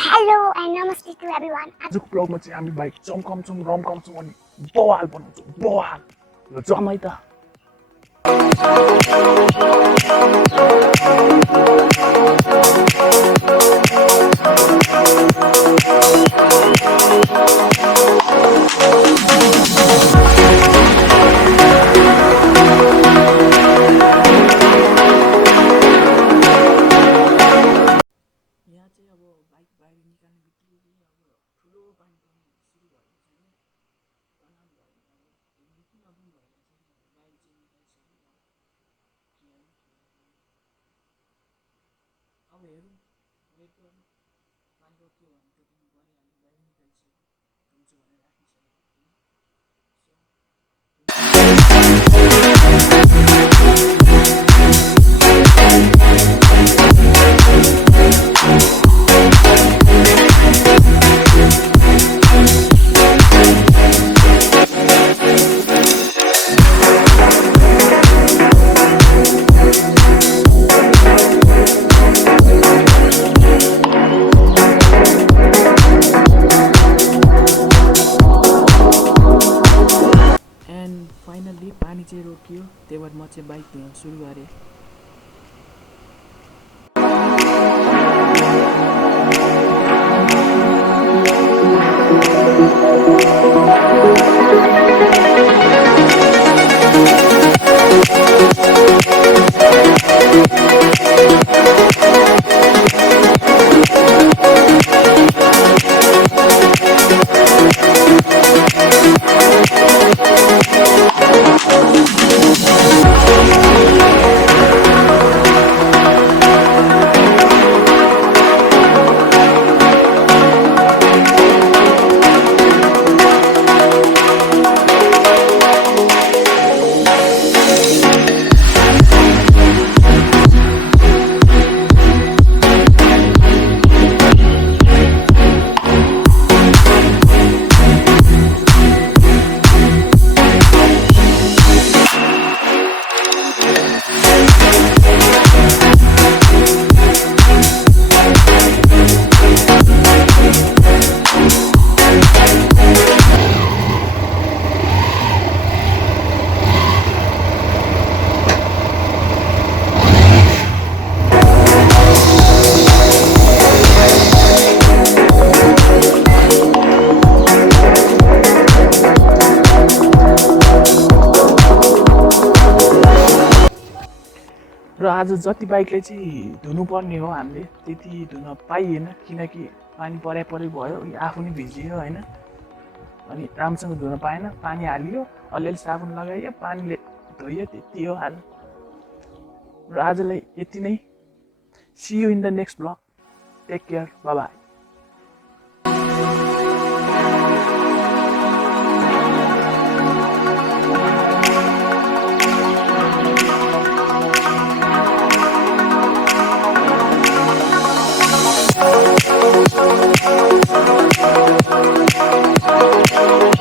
hello and namaste to everyone. आजको ब्लगमा चाहिँ हामी बाइक चम्काउँछौँ रम्काउँछौँ अनि बवाल बनाउँछौँ बवाल ल जमै त यहाँ चाहिँ अब बाइक बाहिर निकाल्ने बित्तिकै अब ठुलो पानी पर्नु सुरु भएको छ होइन तनाव भयो अब किन पनि भइरहेछ बाहिर चाहिँ निकालिसक्यो अब हेरौँ वेट गर्नु पानी रोक्यो भने त्यो पनि गरिहाल्यो बाहिर निकालिसक्यो हुन्छ भनेर राखिसकेको फाइनल्ली पानी चाहिँ रोकियो त्यही भएर म चाहिँ बाइक धुन सुरु गरेँ र आज जति बाइकले चाहिँ धुनुपर्ने हो हामीले त्यति धुन पाइएन किनकि पानी परै भयो आफू नै भिजियो होइन अनि राम्रोसँग धुन पाएन पानी हालियो अलिअलि साबुन लगाइयो पानीले धोइयो त्यति हो आज र आजलाई यति नै see you in the next blog take care bye bye Thank you.